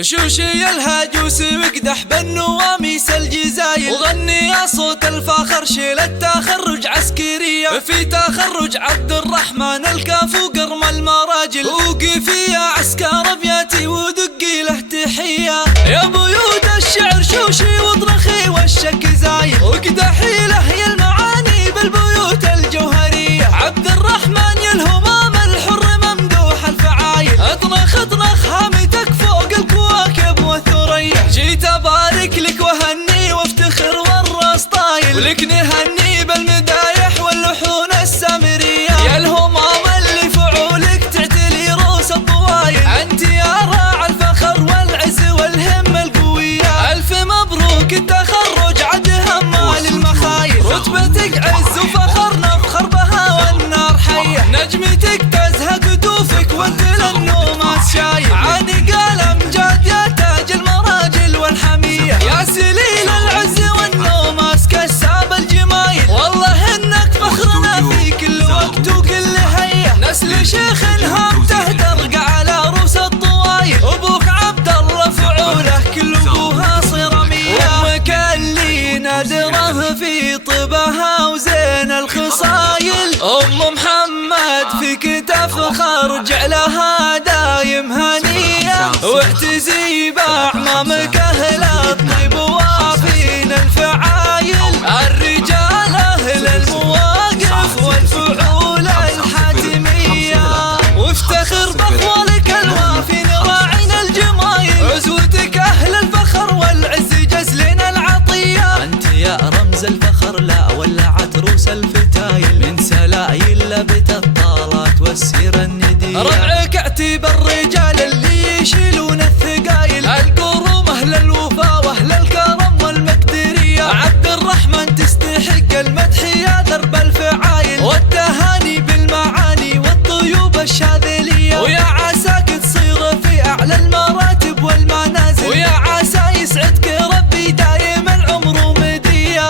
شوشي الهاجوس وقدح بالنواميس الجزايل، وغني يا صوت الفخر شيل التخرج عسكرية، في تخرج عبد الرحمن الكاف وقرم المراجل، وقفي يا عسكر ابياتي ودقي له تحية، يا بيوت الشعر شوشي واطرخي والشك زايل، وقدحي له يا المعاني بالبيوت الجوهرية، عبد الرحمن يا الهمام الحر ممدوح الفعايل، اطرخ اطرخ هامتك فوق الكواكب والثريا، جيت ابارك لك وهني وافتخر والراس طايل، ولك نهني بالمدايح واللحون السامرية، يا الهمام اللي فعولك تعتلي روس الطوايل، انت يا راعي الفخر والعز والهمة القوية، الف مبروك التخرج عد همال المخايل، رتبتك عز وفخر نفخر بها والنار حية، نجمتك تزهق كتوفك وانت للنوم شايل، عاني قلم جاد يا تاج المراجل والحمية، يا سليل العز والنوم كساب الجمايل، والله انك فخرنا في كل وقت وكل هية، نسل شيخ هام تهدرق على روس الطوايل، ابوك عبد الله فعوله كل ابوها صرمية، امك اللي نادره في طبها وزين الخصايل، ام محمد فيك تفخر جعلها دايم هنية، واعتزي باعمامك اهل الطيب وافين الفعايل، الرجال اهل المواقف والفعول الحاتمية، وافتخر باخوالك الوافين راعين الجمايل، عزوتك اهل الفخر والعز جزلنا العطية، انت يا رمز الفخر لا ولعت روس الفتايل، من سلايل لبت الطالات والسيرة الندية، ربعك اعتب الرجال اللي يشيلون الثقايل، القروم اهل الوفا واهل الكرم والمقدرية، عبد الرحمن تستحق المدح يا درب الفعايل، والتهاني بالمعاني والطيوب الشاذلية، ويا عساك تصير في اعلى المراتب والمنازل، ويا عسى يسعدك ربي دايم العمر ومدية،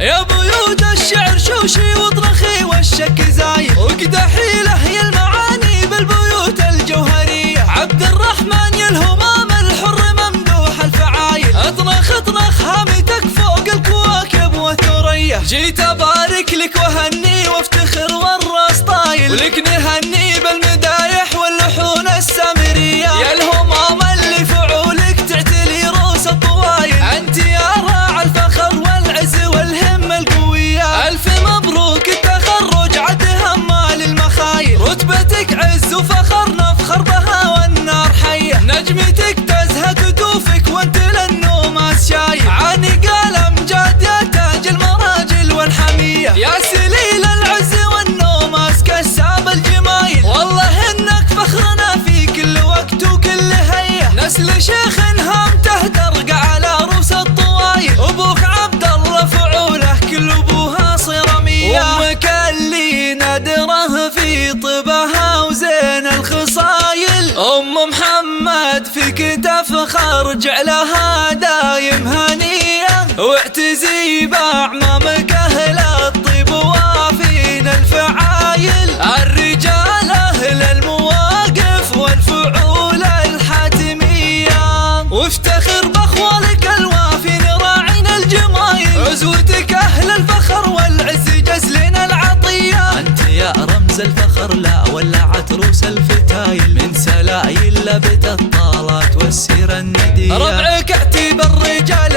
يا بيوت الشعر شوشي واطرخي والشك زايل، وقدحي له يا المعاني بالبيوت الجوهرية، عبد الرحمن يا الهمام الحر ممدوح الفعايل، اطرخ اطرخ هامتك فوق الكواكب والثريا، جيت ابارك لك وهني وافتخر والراس طايل، ولك نهني بالمدايح واللحون السامرية، يا الهمام اللي فعولك تعتلي روس الطوايل، انت يا راعي الفخر والعز والهمة القوية، الف مبروك التخرج عد همال المخايل، رتبتك عز وفخر نفخر بها والنار حية، نجمتك تزهق كتوفك وانت للنوم شايل، عاني قلم جاد يا تاج المراجل والحمية، يا سليل العز والنوم كساب الجمايل، والله انك فخرنا في كل وقت وكل هية، نسل شيخ هام تهدرق على روس الطوايل، ابوك عبد الله فعوله كل ابوها صرمية، امك اللي نادره في طبها وزين الخصايل، ام محمد فيك تفخر جعلها دايم هنية، واعتزي باعمامك اهل الطيب وافين الفعايل، الرجال اهل المواقف والفعول الحاتمية، وافتخر باخوالك الوافين راعين الجمايل، عزوتك اهل الفخر والعز جزلنا العطية، انت يا رمز الفخر لا ولعت روس الفتايل، من سلايل لبت الطالات والسيرة الندية، ربعك اعتب الرجال